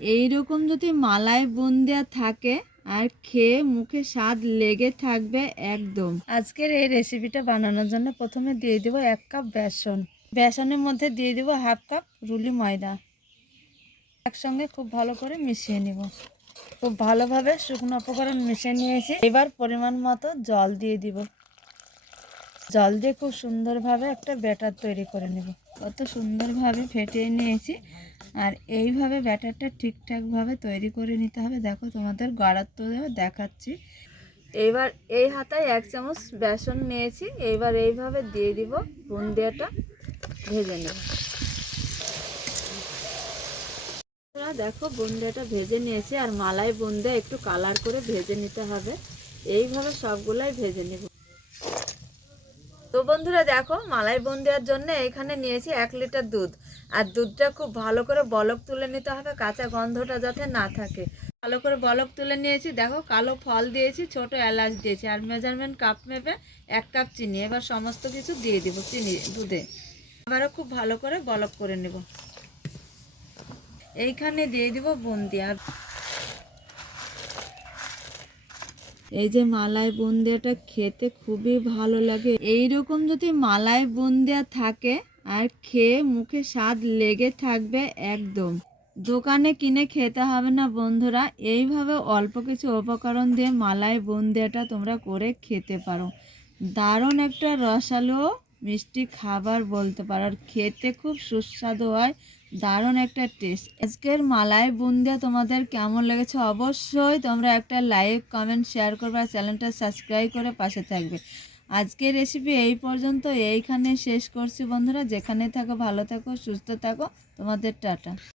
এই রকম যদি মালাই বুন্দিয়া থাকে আর খেয়ে মুখে স্বাদ লেগে থাকবে একদম। আজকের এই রেসিপিটা বানানোর জন্য প্রথমে দিয়ে দেব 1 কাপ বেসন। বেসনের মধ্যে দিয়ে দেব 1/2 কাপ রুলি ময়দা। একসঙ্গে খুব ভালো করে মিশিয়ে নিব। খুব ভালোভাবে শুকনো উপকরণ মিশিয়ে নিয়েছি। এবার পরিমাণ মতো জল দিয়ে দিব। জল দিয়ে খুব সুন্দরভাবে একটা ব্যাটার তৈরি করে নেব। কত সুন্দরভাবে ফেটিয়ে নিয়েছি। আর এইভাবে ব্যাটারটা ঠিকঠাকভাবে তৈরি করে নিতে হবে। দেখো তোমাদের গাঢ়ত্ব দেখাচ্ছি। এবার এই হাতায় 1 চামচ বেসন নিয়েছি। এবার এইভাবে দিয়ে দিব, বুন্দিয়াটা ভেজে নেব। দেখো বুন্দিয়াটা ভেজে নিয়েছি। আর মালাই বুন্দিয়া একটু কালার করে ভেজে নিতে হবে। এইভাবে সবগুলাই ভেজে নেব। তো বন্ধুরা দেখো, মালাই বুন্দিয়ার জন্য এখানে নিয়েছি 1 লিটার দুধ। আর দুধটা খুব ভালো করে বলক তুলে নিতে হবে, কাঁচা গন্ধটা যাতে না থাকে। ভালো করে বলক তুলে নিয়েছি। দেখো কালো ফল দিয়েছি, ছোট এলাচ দিয়েছি, আর মেজারমেন্ট কাপ মেপে 1 কাপ চিনি। এবার সমস্ত কিছু দিয়ে দিব চিনি দুধে। আবারও খুব ভালো করে বলক করে নেব। এইখানে দিয়ে দিব বুন্দিয়া। এই যে মালাই বুন্দিয়াটা খেতে খুবই ভালো লাগে। এইরকম যদি মালাই বুন্দিয়া থাকে আর খেয়ে মুখে স্বাদ লেগে থাকবে একদম। দোকানে কিনে খেতে হবে না বন্ধুরা, এইভাবে অল্প কিছু উপকরণ দিয়ে মালাই বুন্দিয়াটা তোমরা করে খেতে পারো। দারুণ একটা রসালো মিষ্টি খাবার বলতে পারো, আর খেতে খুব সুস্বাদু হয়, দারুণ একটা টেস্ট। আজকের মালাই বুন্দিয়া তোমাদের কেমন লেগেছে অবশ্যই তোমরা একটা লাইক কমেন্ট শেয়ার করবে, আর চ্যানেলটা সাবস্ক্রাইব করে পাশে থাকবে। আজকের রেসিপি এই পর্যন্ত, এইখানে শেষ করছি বন্ধুরা। যেখানে থাকো ভালো থাকো, সুস্থ থাকো, তোমাদের টাটা।